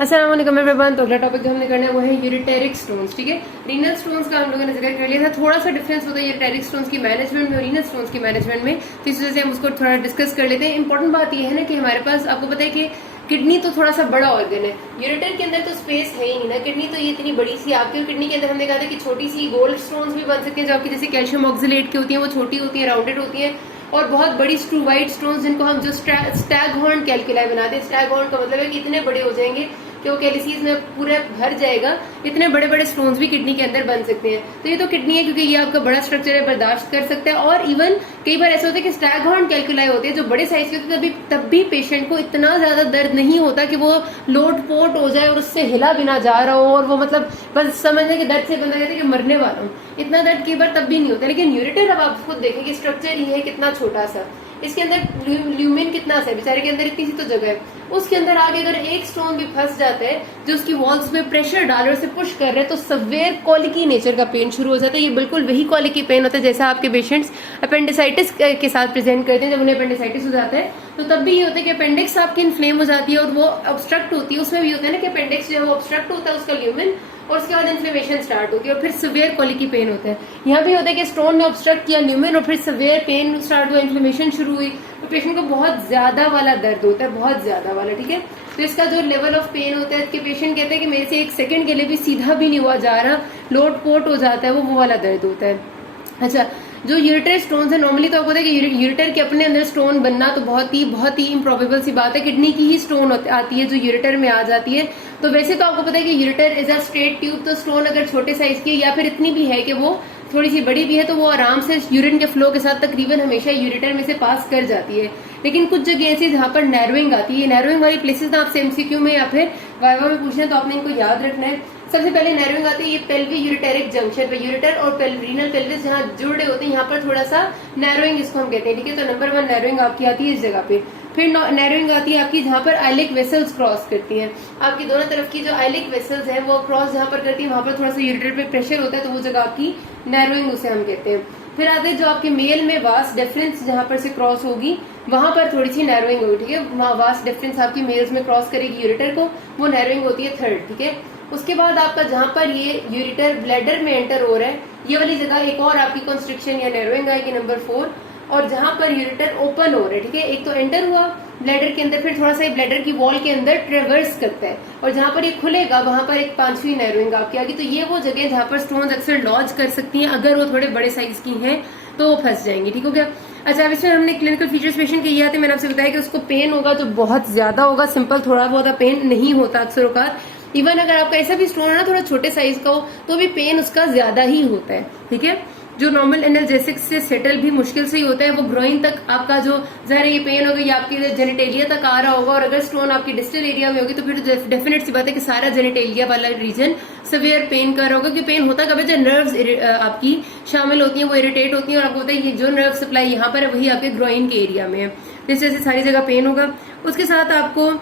अस्सलाम वालेकुम एवरीवन। तो अगला टॉपिक जो हमने करना है वो है यूरिटेरिक स्टोन्स। ठीक है, रीनल स्टोन्स का हम लोगों ने जिक्र कर लिया था। थोड़ा सा डिफरेंस होता है यूरिटेरिक स्टोन्स की मैनेजमेंट में और रीनल स्टोन्स की मैनेजमेंट में, तो इस वजह से हम उसको थोड़ा डिस्कस कर लेते हैं। इंपॉर्टेंट बात यह है ना कि हमारे पास, आपको पता है कि किडनी तो थोड़ा सा बड़ा ऑर्गन है, यूरिटर के अंदर तो स्पेस है ही नहीं ना। किडनी तो ये इतनी बड़ी सी आपकी, और किडनी के अंदर हमने कहा था कि छोटी सी गोल्ड स्टोन्स भी बन सकती हैं, जो आपकी जैसे कैल्शियम ऑक्सिलेट की होती है, वो छोटी होती है, राउंडेड होती है। और बहुत बड़ी स्ट्रूवाइड स्टोन्स जिनको हम जो स्टैग हॉर्न कैलकुलाई बनाते हैं, स्टैग हॉर्न का मतलब है कि इतने बड़े हो जाएंगे कि वो कैलिसीज में पूरा भर जाएगा। इतने बड़े बड़े स्टोन्स भी किडनी के अंदर बन सकते हैं। तो ये तो किडनी है क्योंकि ये आपका बड़ा स्ट्रक्चर है, बर्दाश्त कर सकता है। और इवन कई बार ऐसा होता है कि स्टैग हॉर्न कैलकुलाई होते हैं जो बड़े साइज के होते हैं, तब भी पेशेंट को इतना ज्यादा दर्द नहीं होता कि वो लोट पोट हो जाए और उससे हिला बिना जा रहा हो, और वो मतलब बस समझने के दर्द से बंदा कहते हैं कि मरने वाला हूँ। इतना दर्द कई बार तब भी नहीं होता। लेकिन यूरिटर, अब आप खुद देखें कि स्ट्रक्चर ये है कितना छोटा सा, इसके अंदर ल्यूमेन कितना सा है, बेचारे के अंदर इतनी सी तो जगह है। उसके अंदर आगे अगर एक स्टोन भी फंस जाता है जो उसकी वॉल्स में प्रेशर डाल रहे, उसे पुश कर रहे हैं, तो सवेयर कॉलिकी नेचर का पेन शुरू हो जाता है। ये बिल्कुल वही कॉलिकी पेन होता है जैसा आपके पेशेंट्स अपेंडिसाइटिस के साथ प्रेजेंट करते हैं। जब उन्हें अपेंडिसाइटिस हो जाता है तो तब भी ये होता है कि अपेंडिक्स आपकी इन्फ्लेम हो जाती है और वो ऑब्स्ट्रक्ट होती है। उसमें भी होता है ना कि अपेंडिक्स जो है वो ऑब्स्ट्रक्ट होता है उसका ल्यूमेन, और उसके बाद इन्फ्लेमेशन स्टार्ट होती है और फिर सिवियर कॉलिकी पेन होता है। यहाँ भी होता है कि स्टोन ने ऑब्स्ट्रक्ट किया ल्यूमेन और फिर सिवियर पेन स्टार्ट हुआ, इन्फ्लेमेशन शुरू हुई, तो पेशेंट को बहुत ज्यादा वाला दर्द होता है, बहुत ज्यादा वाला। ठीक है, तो इसका जो लेवल ऑफ पेन होता है कि पेशेंट कहते हैं कि मेरे से एक सेकंड के लिए भी सीधा भी नहीं हुआ जा रहा, लोट पोट हो जाता है, वो वाला दर्द होता है। अच्छा, जो यूरिटर स्टोन है, नॉर्मली तो आपको पता है कि यूरिटर के अपने अंदर स्टोन बनना तो बहुत ही इम्प्रोबेबल सी बात है। किडनी की ही स्टोन आती है जो यूरिटर में आ जाती है। तो वैसे तो आपको पता है कि ureter is a straight tube, तो स्टोन अगर छोटे साइज की या फिर इतनी भी है कि वो थोड़ी सी बड़ी भी है, तो वो आराम से यूरिन के फ्लो के साथ तकरीबन हमेशा यूरिटर में से पास कर जाती है। लेकिन कुछ जगह ऐसी जहां पर नैरोइंग आती है, नैरोइंग वाली प्लेसेस ना आपसे एमसीक्यू में या फिर वाइवा में पूछना है तो आपने इनको याद रखना है। सबसे पहले नैरोइंग आती है ये पेल्वी यूरिटेरिक जंक्शन पे, यूरिटर और रीनल पेल्विस जहाँ जुड़े होते हैं, यहाँ पर थोड़ा सा नैरोइंग इसको हम कहते हैं। ठीक है, तो नंबर 1 नैरोइंग आपकी आती है इस जगह पे। फिर नैरोइंग आती है आपकी जहाँ पर आइलिक वेसल्स क्रॉस करती हैं, आपकी दोनों तरफ की जो आइलिक वेसल्स है वो क्रॉस जहाँ पर करती है, वहां पर थोड़ा सा यूरिटर पे प्रेशर होता है, तो वो जगह आपकी नैरोइंग उसे हम कहते हैं। फिर आते हैं जो आपके मेल में वास डिफरेंस जहां पर से क्रॉस होगी वहां पर थोड़ी सी नैरोइंग होगी। ठीक है, वहां वास डिफरेंस आपकी मेल्स में क्रॉस करेगी यूरिटर को, वो नैरोइंग होती है 3rd। ठीक है, उसके बाद आपका जहां पर ये यूरिटर ब्लैडर में एंटर हो रहा है, ये वाली जगह एक और आपकी कंस्ट्रिक्शन या नैरोइंग आएगी नंबर 4। और जहां पर यूरिटर ओपन हो रहा है, ठीक है, एक तो एंटर हुआ ब्लैडर के अंदर, फिर थोड़ा सा ब्लैडर की वॉल के अंदर ट्रेवर्स करता है, और जहां पर ये खुलेगा वहां पर एक 5वीं नैरोइंग आपकी आएगी। तो ये वो जगह जहां पर स्टोन्स अक्सर लॉज कर सकती हैं, अगर वो थोड़े बड़े साइज की हैं तो वो फंस जाएंगी। ठीक हो गया। अच्छा, अब इसमें हमने क्लिनिकल फीचर्स पेशेंट के ये आते, मैंने आपसे बताया कि उसको पेन होगा तो बहुत ज्यादा होगा, सिंपल थोड़ा बहुत पेन नहीं होता अक्सर औकात। इवन अगर आपका ऐसा भी स्टोन है ना थोड़ा छोटे साइज का हो तो भी पेन उसका ज्यादा ही होता है। ठीक है, जो नॉर्मल एनाल्जेसिक्स से सेटल भी मुश्किल से ही होता है, वो ग्रोइन तक आपका जो जहर ये पेन होगा ये आपकी जेनिटेलिया तक आ रहा होगा, और अगर स्टोन आपकी डिस्टल एरिया में होगी तो फिर डेफिनेट सी बात है कि सारा जेनिटेलिया वाला रीजन सिवियर पेन कर रहा होगा। कि पेन होता कभी जो नर्व्स आपकी शामिल होती हैं वो इरिटेट होती हैं, और आपको पता है ये जो नर्व सप्लाई यहाँ पर है वही आपके ग्रोइन के एरिया में है, इस वजह से सारी जगह पेन होगा। उसके साथ आपको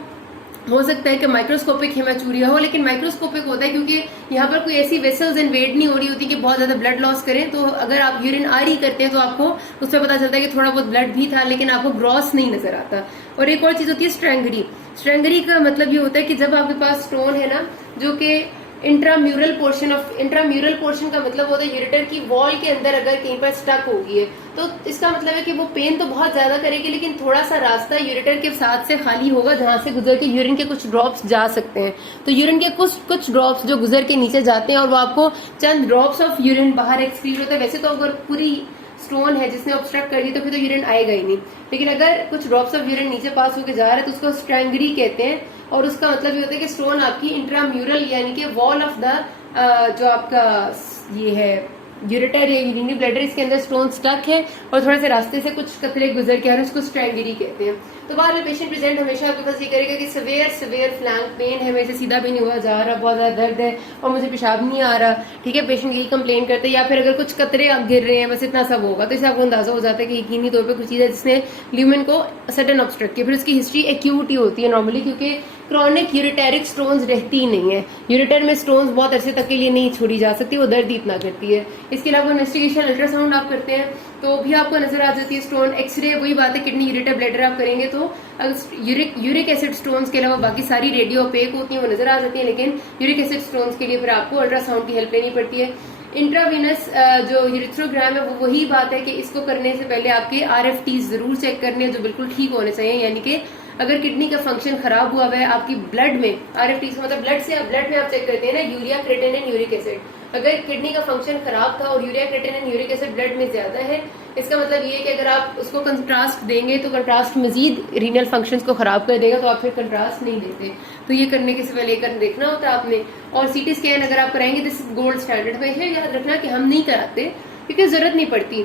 हो सकता है कि माइक्रोस्कोपिक हेमाचूरिया हो, लेकिन माइक्रोस्कोपिक होता है क्योंकि यहाँ पर कोई ऐसी वेसल्स इन्वेड नहीं हो रही होती कि बहुत ज्यादा ब्लड लॉस करें। तो अगर आप यूरिन आ रही करते हैं तो आपको उससे पता चलता है कि थोड़ा बहुत ब्लड भी था, लेकिन आपको ग्रॉस नहीं नजर आता। और एक और चीज होती है स्ट्रेंगरी। स्ट्रेंगरी का मतलब ये होता है कि जब आपके पास स्टोन है ना जो कि इंट्राम्यूरल पोर्शन का मतलब होता है यूरिटर की वॉल के अंदर अगर कहीं पर स्टक होगी है, तो इसका मतलब है कि वो पेन तो बहुत ज्यादा करेगी, लेकिन थोड़ा सा रास्ता यूरिटर के साथ से खाली होगा जहां से गुजर के यूरिन के कुछ ड्रॉप्स जा सकते हैं। तो यूरिन के कुछ ड्रॉप्स जो गुजर के नीचे जाते हैं और वो आपको चंद ड्रॉप्स ऑफ यूरिन बाहर एक्सक्रीट होता है। वैसे तो अगर पूरी स्टोन है जिसने ऑब्स्ट्रक्ट कर दी तो फिर तो यूरिन आएगा ही नहीं, लेकिन अगर कुछ ड्रॉप्स ऑफ यूरिन नीचे पास होकर जा रहा है तो उसको स्ट्रेंगरी कहते हैं। और उसका मतलब ये होता है कि स्टोन आपकी इंट्राम्यूरल यानी कि वॉल ऑफ द जो आपका ये है यूरिटर या यूरिनरी ब्लैडर, इसके अंदर स्टोन स्टक है और थोड़े से रास्ते से कुछ कतरे गुजर के आ रहे हैं, उसको स्ट्रेंगरी कहते हैं। तो बाहर पेशेंट प्रेजेंट हमेशा आपके पास ये करेगा कि सिवियर फ्लैंक पेन है, मेरे से सीधा भी नहीं हुआ जा रहा, बहुत ज्यादा दर्द है और मुझे पेशाब नहीं आ रहा। ठीक है, पेशेंट यही कंप्लेन करते हैं, या फिर अगर कुछ कतरे गिर रहे हैं, बस इतना सब होगा। तो इससे आपको अंदाजा हो जाता है कि यकीनी तौर पर कुछ चीज है जिसने ल्यूमेन को सडन ऑब्स्ट्रक्ट किया। फिर उसकी हिस्ट्री एक्यूट ही होती है नॉर्मली, क्योंकि क्रॉनिक यूरिटेरिक स्टोन्स रहती ही नहीं है। यूरिटर में स्टोन्स बहुत अरसे तक के लिए नहीं छोड़ी जा सकती, वो दर्द ही इतना करती है। इसके अलावा इन्वेस्टिगेशन अल्ट्रासाउंड आप करते हैं, तो भी आपको नजर आ जाती है स्टोन। एक्सरे वही बात है, किडनी यूरेटर ब्लैडर आप करेंगे तो यूरिक एसिड स्टोन्स के अलावा बाकी सारी रेडियो ओपेक होती हैं, वो नजर आ जाती है, लेकिन यूरिक एसिड स्टोन्स के लिए फिर आपको अल्ट्रासाउंड की हेल्प लेनी पड़ती है। इंट्रावीनस जो यूरिथ्रोग्राम है वो वही बात है कि इसको करने से पहले आपके RFT जरूर चेक करने हैं जो बिल्कुल ठीक होने चाहिए, यानी कि अगर किडनी का फंक्शन खराब हुआ है आपकी ब्लड में, RFT से मतलब ब्लड में आप चेक करते हैं ना यूरिया, क्रेटिनिन, यूरिक एसिड, अगर किडनी का फंक्शन खराब था और urea, creatinine, uric acid blood में ज्यादा है, इसका मतलब ये है कि अगर आप उसको कंट्रास्ट देंगे तो कंट्रास्ट मजीद रीनल फंक्शंस को खराब कर देगा, तो आप फिर कंट्रास्ट नहीं देते। तो ये करने के से पहले कर देखना होता है आपने। और CT स्कैन अगर आप कराएंगे दिस इज गोल्ड स्टैंडर्ड। हमेशा याद रखना कि हम नहीं कराते क्योंकि जरूरत नहीं पड़ती,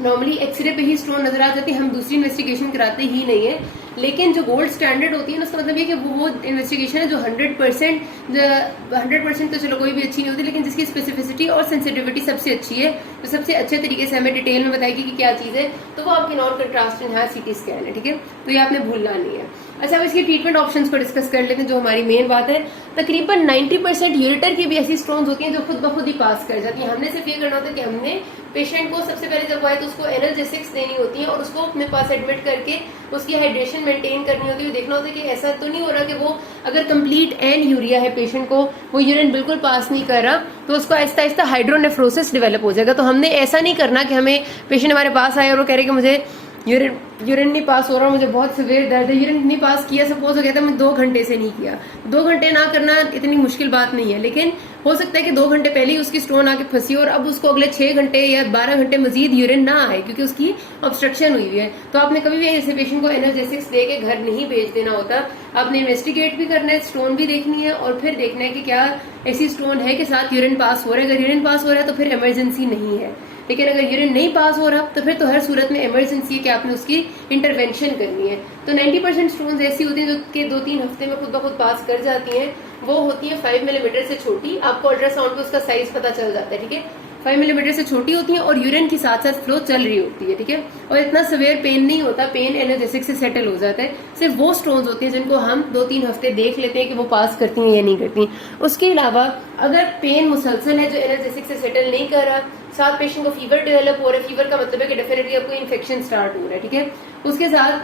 नॉर्मली एक्सरे पे ही स्टोन नजर आ जाती है, हम दूसरी इन्वेस्टिगेशन कराते ही नहीं है। लेकिन जो गोल्ड स्टैंडर्ड होती है ना, उसका मतलब ये कि वो इन्वेस्टिगेशन है जो 100% तो चलो कोई भी अच्छी नहीं होती, लेकिन जिसकी स्पेसिफिसिटी और सेंसिटिविटी सबसे अच्छी है, जो सबसे अच्छे तरीके से हमें डिटेल में बताएगी कि क्या चीज है, तो वो आपकी non contrast enhanced CT scan है। ठीक है, तो ये आपने भूलना नहीं है। अच्छा, अब इसकी ट्रीटमेंट ऑप्शंस को डिस्कस कर लेते हैं, जो हमारी मेन बात है। तकरीबन 90% यूरेटर की भी ऐसी स्टोन्स होती हैं जो खुद ब खुद ही पास कर जाती हैं। हमने सिर्फ ये करना होता है कि हमने पेशेंट को सबसे पहले जब आए तो उसको एनाल्जेसिक्स देनी होती है और उसको अपने पास एडमिट करके उसकी हाइड्रेशन मेंटेन करनी होती है। देखना होता है कि ऐसा तो नहीं हो रहा कि वो अगर कंप्लीट एन यूरिया है पेशेंट को, वो यूरिन बिल्कुल पास नहीं कर रहा, तो उसको आहिस्ता आहिस्ता हाइड्रोनेफ्रोसिस डेवलप हो जाएगा। तो हमने ऐसा नहीं करना कि हमें पेशेंट हमारे पास आए और वो कह रहे कि मुझे यूरिन नहीं पास हो रहा, मुझे बहुत सिवियर दर्द है, यूरिन नहीं पास किया, सपोज हो गया था मैं 2 घंटे से नहीं किया। 2 घंटे ना करना इतनी मुश्किल बात नहीं है, लेकिन हो सकता है कि 2 घंटे पहले ही उसकी स्टोन आके फंसी और अब उसको अगले 6 घंटे या 12 घंटे मजीद यूरिन ना आए क्योंकि उसकी ऑब्स्ट्रक्शन हुई है। तो आपने कभी भी ऐसे पेशेंट को एनाल्जेसिक्स दे के घर नहीं भेज देना होता। आपने इन्वेस्टिगेट भी करना है, स्टोन भी देखनी है और फिर देखना है कि क्या ऐसी स्टोन है कि साथ यूरिन पास हो रहा है। अगर यूरिन पास हो रहा है तो फिर इमरजेंसी नहीं है, लेकिन अगर यूरिन नहीं पास हो रहा तो फिर तो हर सूरत में इमरजेंसी है कि आपने उसकी इंटरवेंशन करनी है। तो 90% स्टोन्स ऐसी होती हैं जो कि 2-3 हफ्ते में खुद ब खुद पास कर जाती हैं। वो होती है 5 मिलीमीटर से छोटी, आपको अल्ट्रासाउंड पे उसका साइज पता चल जाता है। ठीक है, 5 मिलीमीटर से छोटी होती है और यूरिन के साथ साथ फ्लो चल रही होती है। ठीक है, और इतना सिवियर पेन नहीं होता, पेन एनाल्जेसिक से सेटल हो जाता है। सिर्फ वो स्टोन्स होती हैं जिनको हम 2-3 हफ्ते देख लेते हैं कि वो पास करती हैं या नहीं करती। उसके अलावा अगर पेन मुसलसल है जो एनाल्जेसिक से सेटल नहीं कर रहा, साथ पेशेंट को फीवर डेवलप हो रहा है, फीवर का मतलब है कि डेफिनेटली आपको इन्फेक्शन स्टार्ट हो रहा है। ठीक है, उसके साथ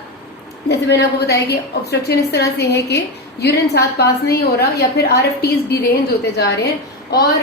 जैसे मैंने आपको बताया कि ऑब्स्ट्रक्शन इस तरह से है कि यूरिन साथ पास नहीं हो रहा या फिर RFTs डिरेंज होते जा रहे हैं और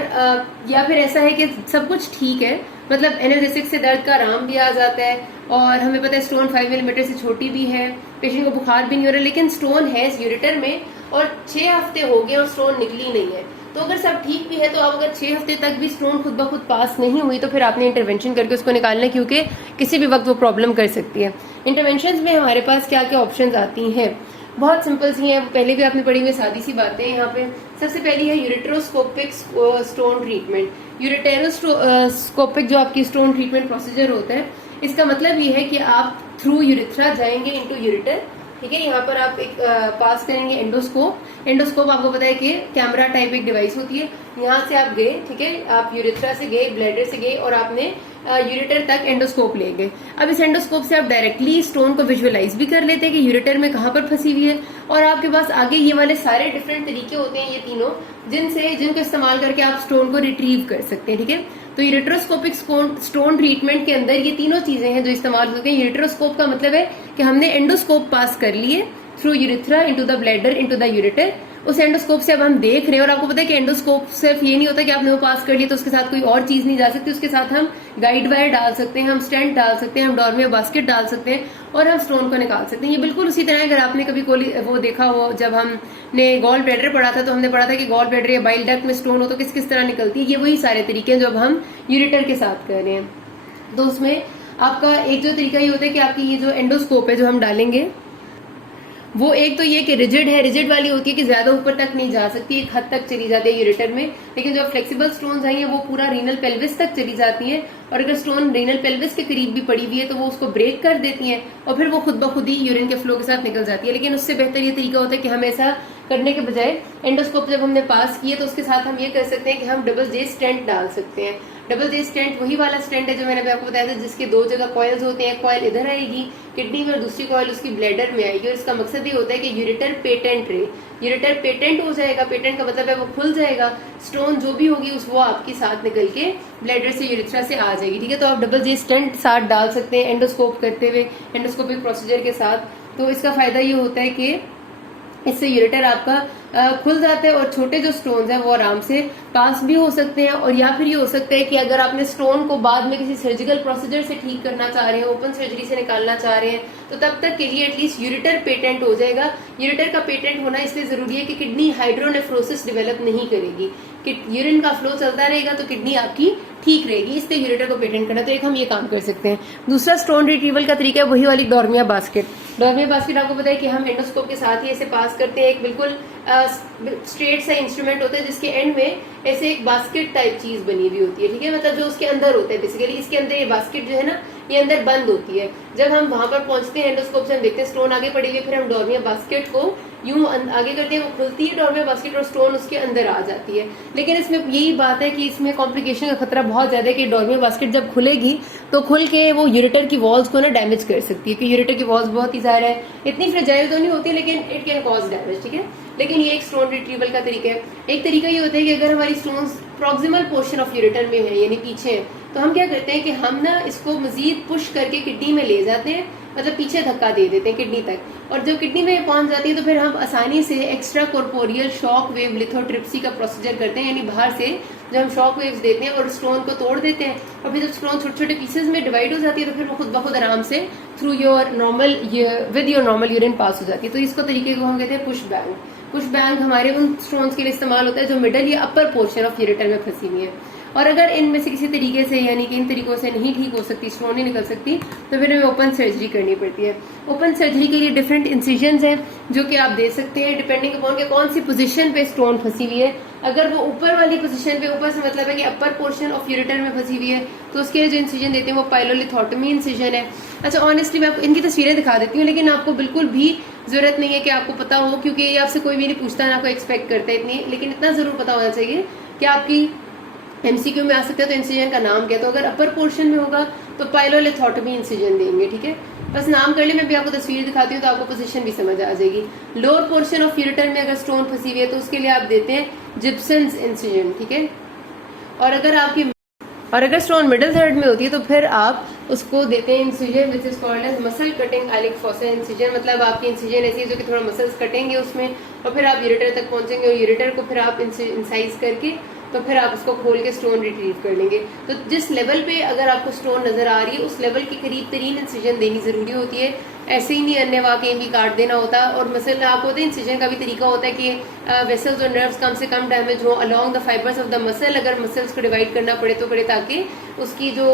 या फिर ऐसा है कि सब कुछ ठीक है, मतलब एनाल्जेसिक से दर्द का आराम भी आ जाता है और हमें पता है स्टोन 5 मिलीमीटर से छोटी भी है, पेशेंट को बुखार भी नहीं हो रहा, लेकिन स्टोन है यूरेटर में और 6 हफ्ते हो गए और स्टोन निकली नहीं है। तो अगर सब ठीक भी है तो आप अगर 6 हफ्ते तक भी स्टोन खुद ब खुद पास नहीं हुई तो फिर आपने इंटरवेंशन करके उसको निकालना है, क्योंकि किसी भी वक्त वो प्रॉब्लम कर सकती है। इंटरवेंशन में हमारे पास क्या क्या ऑप्शंस आती हैं, बहुत सिंपल सी है, पहले भी आपने पढ़ी हुई सादी सी बातें हैं। यहाँ पे सबसे पहली है यूरेट्रोस्कोपिक स्टोन ट्रीटमेंट। यूरेटेरोस्कोपिक जो आपकी स्टोन ट्रीटमेंट प्रोसीजर होता है, इसका मतलब ये है कि आप थ्रू यूरिथ्रा जाएंगे इनटू यूरेटर। ठीक है, यहाँ पर आप एक पास करेंगे एंडोस्कोप। एंडोस्कोप आपको पता है कि कैमरा टाइप एक डिवाइस होती है। यहाँ से आप गए, ठीक है, आप यूरेथ्रा से गए, ब्लैडर से गए और आपने यूरेटर तक एंडोस्कोप ले गए। अब इस एंडोस्कोप से आप डायरेक्टली स्टोन को विजुअलाइज भी कर लेते हैं कि यूरेटर में कहाँ पर फंसी हुई है, और आपके पास आगे ये वाले सारे डिफरेंट तरीके होते हैं, ये तीनों, जिनको इस्तेमाल करके आप स्टोन को रिट्रीव कर सकते हैं। ठीक है, तो यूरेट्रोस्कोपिक स्टोन ट्रीटमेंट के अंदर ये तीनों चीजें हैं जो इस्तेमाल होती हैं। यूरेट्रोस्कोप का मतलब है कि हमने एंडोस्कोप पास कर लिए through urethra into the bladder into the ureter. उस एंडोस्कोप से अब हम देख रहे हैं, और आपको पता है कि एंडोस्कोप सिर्फ ये नहीं होता कि आपने वो पास कर लिया तो उसके साथ कोई और चीज नहीं जा सकती, उसके साथ हम गाइड वायर डाल सकते हैं, हम स्टेंट डाल सकते हैं, हम डॉर्मिया बास्केट डाल सकते हैं और हम स्टोन को निकाल सकते हैं। ये बिल्कुल उसी तरह, अगर आपने कभी वो देखा हो, जब हमने गॉल ब्लैडर पढ़ा था तो हमने पढ़ा था कि गॉल ब्लैडर या बाइल डक्ट में स्टोन हो तो किस किस तरह निकलती है। ये वही सारे तरीके हैं जो अब हम यूरेटर के साथ कर रहे हैं। तो उसमें आपका एक जो तरीका ये होता है कि आपकी ये जो एंडोस्कोप है जो हम डालेंगे, वो एक तो ये कि रिजिड है, रिजिड वाली होती है कि ज्यादा ऊपर तक नहीं जा सकती, एक हद तक चली जाती है यूरेटर में। लेकिन जो फ्लेक्सिबल स्टोन्स आई हैं वो पूरा रीनल पेल्विस तक चली जाती हैं, और अगर स्टोन रीनल पेल्विस के करीब भी पड़ी हुई है तो वो उसको ब्रेक कर देती हैं और फिर वो खुद ब खुद ही यूरिन के फ्लो के साथ निकल जाती है। लेकिन उससे बेहतर ये तरीका होता है कि हम ऐसा करने के बजाय एंडोस्कोप जब हमने पास किए तो उसके साथ हम ये कर सकते हैं कि हम डबल जे स्टेंट डाल सकते हैं। डबल जे स्टेंट वही वाला स्टेंट है जो मैंने आपको बताया था, जिसके 2 जगह कॉइल्स होते हैं। कॉइल इधर आएगी किडनी में और दूसरी कॉइल उसकी ब्लैडर में आएगी, और इसका मकसद ये होता है कि यूरेटर पेटेंट रहे। यूरेटर पेटेंट हो जाएगा, पेटेंट का मतलब है वो खुल जाएगा, स्टोन जो भी होगी वो आपकी साथ निकल के ब्लैडर से यूरेथ्रा से आ जाएगी, ठीक है। तो आप डबल जे स्टेंट साथ डाल सकते हैं एंडोस्कोप करते हुए, एंडोस्कोपिक प्रोसीजर के साथ। तो इसका फायदा ये होता है कि इससे यूरेटर आपका खुल जाता है और छोटे जो स्टोन्स हैं वो आराम से पास भी हो सकते हैं। और या फिर ये हो सकता है कि अगर आपने स्टोन को बाद में किसी सर्जिकल प्रोसीजर से ठीक करना चाह रहे हैं, ओपन सर्जरी से निकालना चाह रहे हैं, तो तब तक के लिए एटलीस्ट यूरेटर पेटेंट हो जाएगा। यूरेटर का पेटेंट होना इसलिए जरूरी है कि किडनी हाइड्रोनेफ्रोसिस डेवलप नहीं करेगी, यूरिन का फ्लो चलता रहेगा तो किडनी आपकी ठीक रहेगी, इसलिए यूरेटर को पेटेंट करना। तो एक हम ये काम कर सकते हैं। दूसरा स्टोन रिट्रीवल का तरीका है वही वाली डॉर्मिया बास्केट। डॉर्मिया बास्केट आपको पता है कि हम एंडोस्कोप के साथ ही ऐसे पास करते हैं। एक बिल्कुल स्ट्रेट सा इंस्ट्रूमेंट होता है जिसके एंड में ऐसे एक बास्केट टाइप चीज बनी हुई होती है, ठीक है, मतलब जो उसके अंदर होता है बेसिकली। इसके अंदर ये बास्केट जो है ना ये अंदर बंद होती है। जब हम वहां पर पहुंचते हैं एंडोस्कोप से हम देखते हैं स्टोन आगे पड़ी हुई, फिर हम डॉर्मिया बास्केट को यूं आगे करते हैं, वो खुलती है डॉर्मिया बास्केट और स्टोन उसके अंदर आ जाती है। लेकिन इसमें यही बात है कि इसमें कॉम्प्लिकेशन का खतरा बहुत ज्यादा है कि डॉर्मिया बास्केट जब खुलेगी तो खुल के वो यूरेटर की वॉल्स को ना डैमेज कर सकती है, क्योंकि यूरेटर की वॉल्स बहुत ही ज़्यादा है, इतनी फ्रेजाइल तो नहीं होती लेकिन इट कैन कॉज डैमेज, ठीक है। लेकिन ये एक स्टोन रिट्रीवल का तरीका है। एक तरीका ये होता है कि अगर हमारी stones proximal portion of ureter में है यानी पीछे है, तो हम क्या करते हैं कि हम ना इसको मजीद पुश करके किडनी में ले जाते हैं, मतलब पीछे धक्का दे देते हैं किडनी तक, और जब किडनी में पहुंच जाती है तो फिर हम आसानी से extra corporeal shock wave lithotripsy का प्रोसीजर करते हैं, यानी बाहर से जब हम शॉक वेव्स देते हैं और स्टोन को तोड़ देते हैं, और फिर जब स्टोन छोटे छोटे पीसेस में डिवाइड हो जाती है तो फिर वो खुद ब खुद आराम से through your normal with your normal urine pass हो जाती है। तो इसको तरीके को हम कहते हैं पुश बैंग। पुश बैंग हमारे उन स्टोन्स के लिए इस्तेमाल होता है जो मिडल या अपर पोर्शन ऑफ यूरेटर में फंसी हुई है। और अगर इनमें से किसी तरीके से यानी कि इन तरीकों से नहीं ठीक हो सकती, स्टोन नहीं निकल सकती, तो फिर हमें ओपन सर्जरी करनी पड़ती है। ओपन सर्जरी के लिए डिफरेंट इंसिजन्स हैं जो कि आप दे सकते हैं डिपेंडिंग अपॉन के कौन सी पोजीशन पे स्टोन फंसी हुई है। अगर वो ऊपर वाली पोजीशन पे, ऊपर से मतलब है कि अपर पोर्शन ऑफ यूरेटर में फंसी हुई है, तो उसके लिए जो इंसिजन देते हैं वो पाइलोलिथोटमी इंसिजन है। अच्छा, ऑनेस्टली मैं इनकी तस्वीरें दिखा देती हूँ, लेकिन आपको बिल्कुल भी जरूरत नहीं है कि आपको पता हो, क्योंकि ये आपसे कोई भी नहीं पूछता, ना कोई एक्सपेक्ट करता है इतनी, लेकिन इतना जरूर पता होना चाहिए कि आपकी एमसीक्यू में आ सकते हैं तो इंसिजन का नाम क्या है। तो अगर अपर पोर्शन में होगा तो पाइलोलिथोटमी इंसिजन देंगे, ठीक है, बस नाम कर ले। मैं भी आपको तस्वीर दिखाती हूँ तो आपको पोजीशन भी समझ आ जाएगी। लोअर पोर्शन ऑफ यूरेटर में अगर स्टोन फंसी हुई है तो उसके लिए आप देते हैं जिप्सन्स इंसिजन, ठीक है। और अगर स्टोन मिडिल थर्ड में होती है तो फिर आप उसको देते हैं incision which is called as muscle cutting iliac fossa incision. मतलब आपकी इंसिजन ऐसी है जो कि थोड़ा मसल्स कटेंगे उसमें, और फिर आप यूरेटर तक पहुंचेंगे और यूरेटर को फिर आप इंसाइज करके तो फिर आप उसको खोल के स्टोन रिट्रीव कर लेंगे। तो जिस लेवल पे अगर आपको स्टोन नजर आ रही है उस लेवल के करीब तरीन इंसिजन देनी जरूरी होती है, ऐसे ही नहीं अन्य वाकई भी काट देना होता। और मसल आपको होता है इंसिजन का भी तरीका होता है कि वेसल्स और नर्व्स कम से कम डैमेज हो along the fibres of the muscle, अगर मसल्स को डिवाइड करना पड़े तो करे, ताकि उसकी जो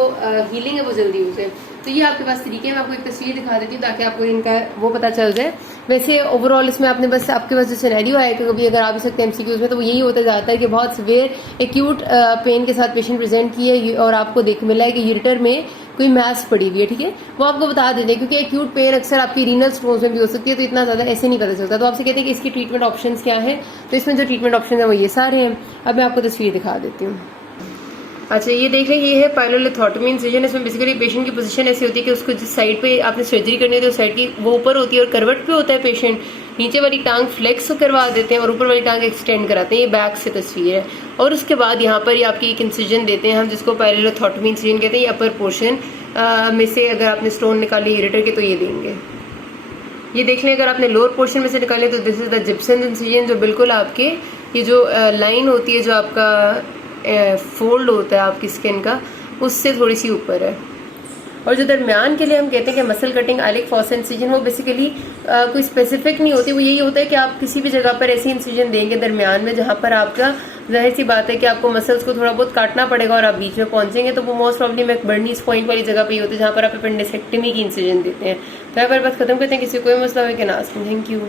हीलिंग है वो जल्दी हो जाए। तो ये आपके पास तरीके हैं, मैं आपको एक तस्वीर दिखा देती हूँ ताकि आपको इनका वो पता चल जाए। वैसे ओवरऑल इसमें आपने बस आपके पास जो सिनेरियो है कि कभी अगर आप सकते हैं एमसीक्यूज में, तो वो यही होता जाता है कि बहुत सिवियर एक्यूट पेन के साथ पेशेंट प्रेजेंट किए और आपको देख मिला है कि यूरेटर में कोई मैस पड़ी हुई है, ठीक है, वो आपको बता देते हैं, क्योंकि एक्यूट पेन अक्सर आपकी रीनल स्टोन्स में भी हो सकती है, तो इतना ज्यादा ऐसे नहीं पता चलता। तो आपसे कहते हैं कि इसकी ट्रीटमेंट ऑप्शंस क्या है, तो इसमें जो ट्रीटमेंट ऑप्शन है वो ये सारे हैं। अब मैं आपको तस्वीर दिखा देती हूँ। अच्छा, ये देख लें, ये है पाइलोलिथोटमी इंसिजन। इसमें बेसिकली पेशेंट की पोजीशन ऐसी होती है कि उसको जिस साइड पे आपने सर्जरी करनी होती है उस साइड की वो ऊपर होती है और करवट पे होता है पेशेंट, नीचे वाली टांग फ्लेक्स करवा देते हैं और ऊपर वाली टांग एक्सटेंड कराते हैं। ये बैक से तस्वीर है। और उसके बाद यहाँ पर ये आपकी एक इंसिजन देते हैं हम, जिसको पाइलोलिथोटमी इंसिजन कहते हैं। ये अपर पोर्शन में से अगर आपने स्टोन निकाले यूरेटर के तो ये देंगे। ये देख लें, अगर आपने लोअर पोर्शन में से निकाले तो this is the Gipson incision, जो बिल्कुल आपके ये जो लाइन होती है जो आपका फोल्ड होता है आपकी स्किन का, उससे थोड़ी सी ऊपर है। और जो दरमियान के लिए हम कहते हैं कि muscle cutting iliac fossa incision, वो बेसिकली कोई स्पेसिफिक नहीं होती, वो यही होता है कि आप किसी भी जगह पर ऐसी इंसिजन देंगे दरमियान में जहां पर आपका जाहिर सी बात है कि आपको मसल्स को थोड़ा बहुत काटना पड़ेगा और आप बीच में पहुंचेंगे, तो वो मोस्ट प्रॉब्ली मैकबर्नीज पॉइंट वाली जगह पे ही होती है जहां पर आप अपेंडिसेक्टमी की इंसिजन देते हैं। तो यहाँ पर बात खत्म करते हैं। किसी कोई मसला हो कि ना, थैंक यू।